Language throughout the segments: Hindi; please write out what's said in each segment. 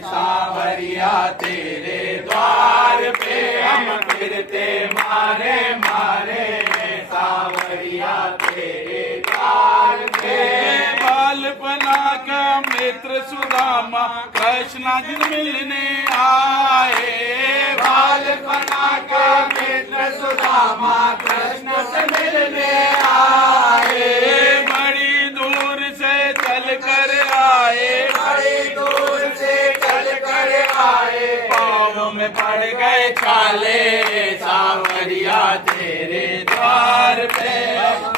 सावरिया तेरे द्वार पे हम फिरते मारे मारे, सावरिया तेरे द्वार पे। बालपना का मित्र सुदामा कृष्ण जी मिलने आए, बालपना का मित्र सुदामा कृष्ण से मिलने आए। बड़ी दूर से चल कर आए, बड़ी दूर से चल कर आए, पाँव में पड़ गए छाले, सावरिया तेरे द्वार पे।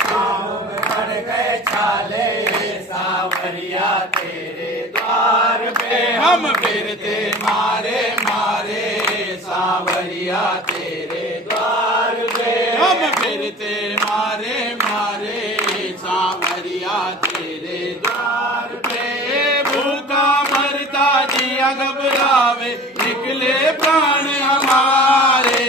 पाँव में पड़ गए छाले, सावरिया तेरे द्वार पे। हम फिरते मारे मारे, सावरिया तेरे द्वार पे। हम फिरते मारे मारे, सावरिया तेरे द्वार पे। भूखा मरता जिया घबरावे, निकले प्राण हमारे।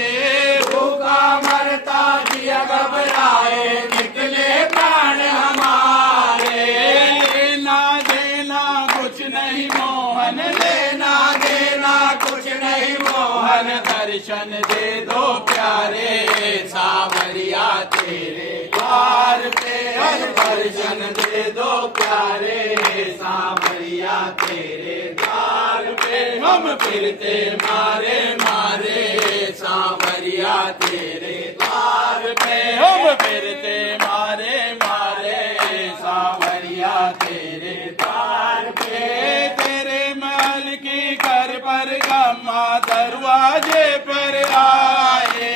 भूखा मरता जिया घबराए, निकले प्राण हमारे। लेना देना कुछ नहीं मोहन, लेना देना कुछ नहीं मोहन, दर्शन दे दो प्यारे, सावरिया तेरे द्वार पे। दर्शन दे दो प्यारे, सावरिया तेरे द्वार पे। हम फिरते मारे मारे, सावरिया तेरे द्वार पे। हम फिरते मारे मारे, सावरिया तेरे द्वार पे। तेरे महल की घर पर गम्मा दरवाजे पर आए,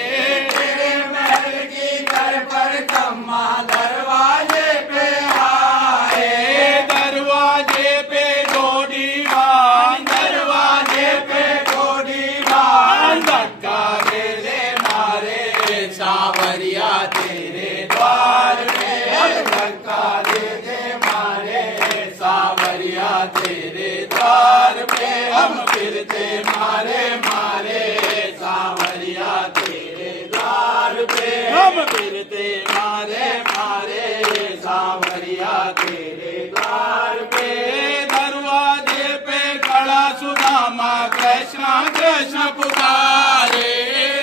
तेरे महल की घर पर गम्मा दरवाजे पे आए। दरवाजे पे दो दीवान, दरवाजे पे दो दीवान, धक्का दे दे मारे, सावरिया तेरे द्वार पे। धक्का दे दे मारे, सावरिया तेरे द्वार पे। हम फिरते मारे मारे, सावरिया तेरे द्वार पे। हम फिरते मारे मारे, सावरिया तेरे द्वार पे। दरवाजे पे खड़ा सुदामा कृष्ण कृष्ण पुकारे,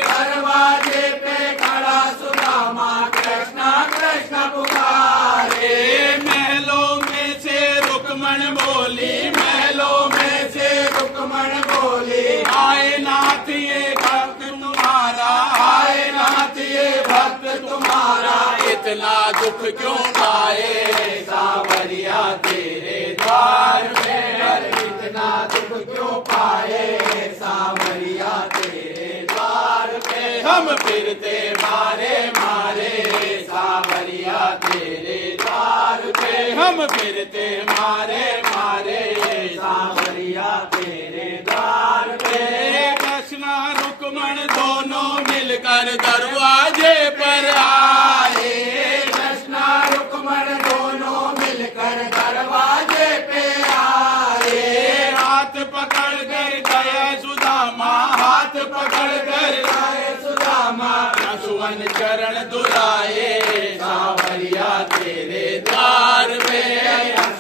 दरवाजे पे खड़ा सुदामा कृष्ण कृष्ण पुकारे। महलों में से रुक्मण बोली, महलों में से रुक्मण बोली, आए नाथ ये भक्त तुम्हारा, आए नाथ ये भक्त तुम्हारा, इतना दुख क्यों पाए, सावरिया तेरे द्वार पे। इतना दुख क्यों पाए, सावरिया तेरे द्वार पे। हम फिरते मारे मारे, सावरिया तेरे द्वार पे। हम फिरते मारे मारे, सावरिया तेरे द्वार पे। कृष्ण रुक्मण दोनों मिलकर दरवाजे पर आए, कृष्ण रुक्मण दोनों मिलकर दरवाजे पे आए। हाथ पकड़ कर गए सुदामा, हाथ पकड़ कर गए सुदामा, सुवन चरण दुलाए, सावरिया तेरे द्वार पे।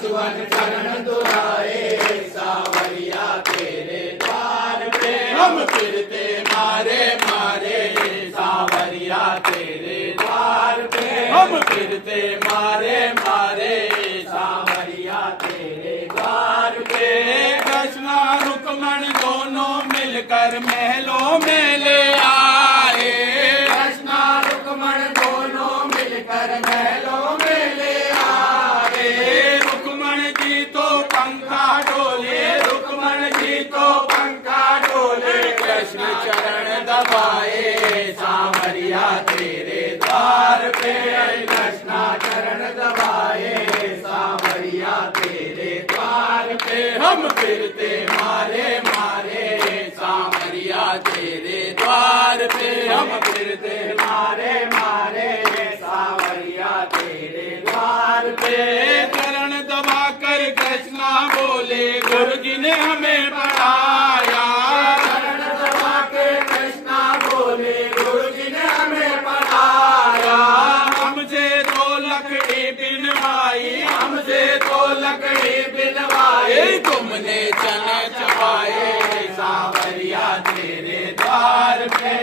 सुवन चरण दुलाए, सावरिया तेरे द्वार पे। हम फिरते मारे मारे, सावरिया तेरे द्वार पे। हम फिरते मारे मारे, सावरिया तेरे द्वार पे। कृष्ण रुक्मण दोनों मिलकर महलों में ले आए, कृष्ण रुक्मण दोनों मिलकर महलों में ले आए। रुक्मण जी तो पंखा डोले, रुक्मण जी तो पंखा डोले, कृष्ण चरण दबाए, सावरिया तेरे द्वार पे। कृष्ण चरण दबाए, सावरिया तेरे द्वार पे। हम फिरते मारे मारे, सावरिया तेरे द्वार पे। हम फिरते मारे मारे, सावरिया तेरे द्वार पे। चरण दबा कर कृष्णा बोले, गुरु जी ने हमें पढ़ाया। चरण दबा के कृष्णा बोले, गुरु जी ने हमें पढ़ाया। हमसे तो लकड़ी बिनवाई, हमसे तो लकड़ी बिनवाई, तुमने चने आए सांवरिया तेरे द्वार पे।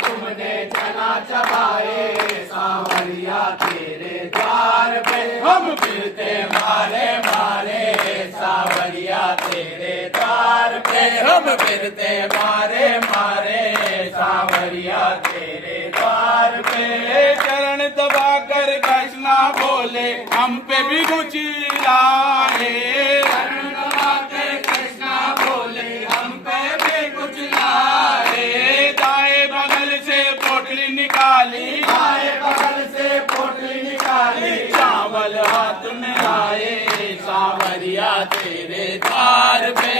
तुमने चना चबाए सांवरिया तेरे द्वार पे। हम फिरते मारे मारे सांवरिया तेरे द्वार पे। हम फिरते मारे मारे सांवरिया तेरे द्वार पे। चरण दबा कर कृष्णा बोले हम पे भी कुछ लाए। चरण दबा कर कृष्णा बोले हम पे भी कुछ लाए। दाएं बगल से पोटली निकाली, दाएं बगल से पोटली निकाली। चावल हाथ में आए सांवरिया तेरे द्वार पे।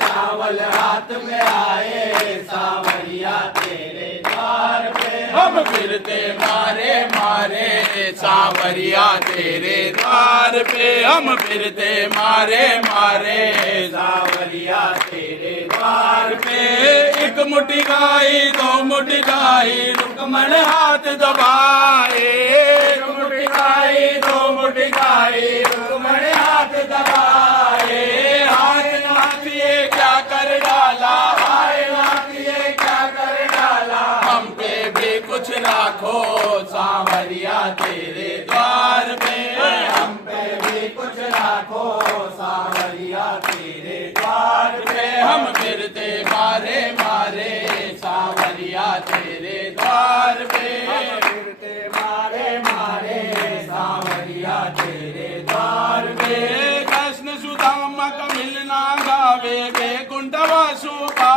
चावल हाथ में आए सांवरिया तेरे द्वार पे। हम फिरते मारे मारे सांवरिया तेरे द्वार पे। हम फिरते मारे मारे सांवरिया तेरे द्वार पे। एक मुट्ठी खाई दो मुट्ठी खाई रुक्मण हाथ दबाए। एक मुट्ठी खाई दो मुट्ठी खाई रुक्मण हाथ दबाए। हाथ नाथ ये क्या कर डाला, हाय नाथ ये क्या कर डाला। हम पे भी कुछ राखो सांवरिया तेरे द्वार पे। हम पे भी कुछ राखो सांवरिया तेरे द्वार पे। हम फिरते मारे मारे सांवरिया तेरे द्वार पे। हम फिरते मारे मारे सांवरिया तेरे द्वार पे। कृष्ण सुदामा का मिलना गावे वैकुंठ वासुका।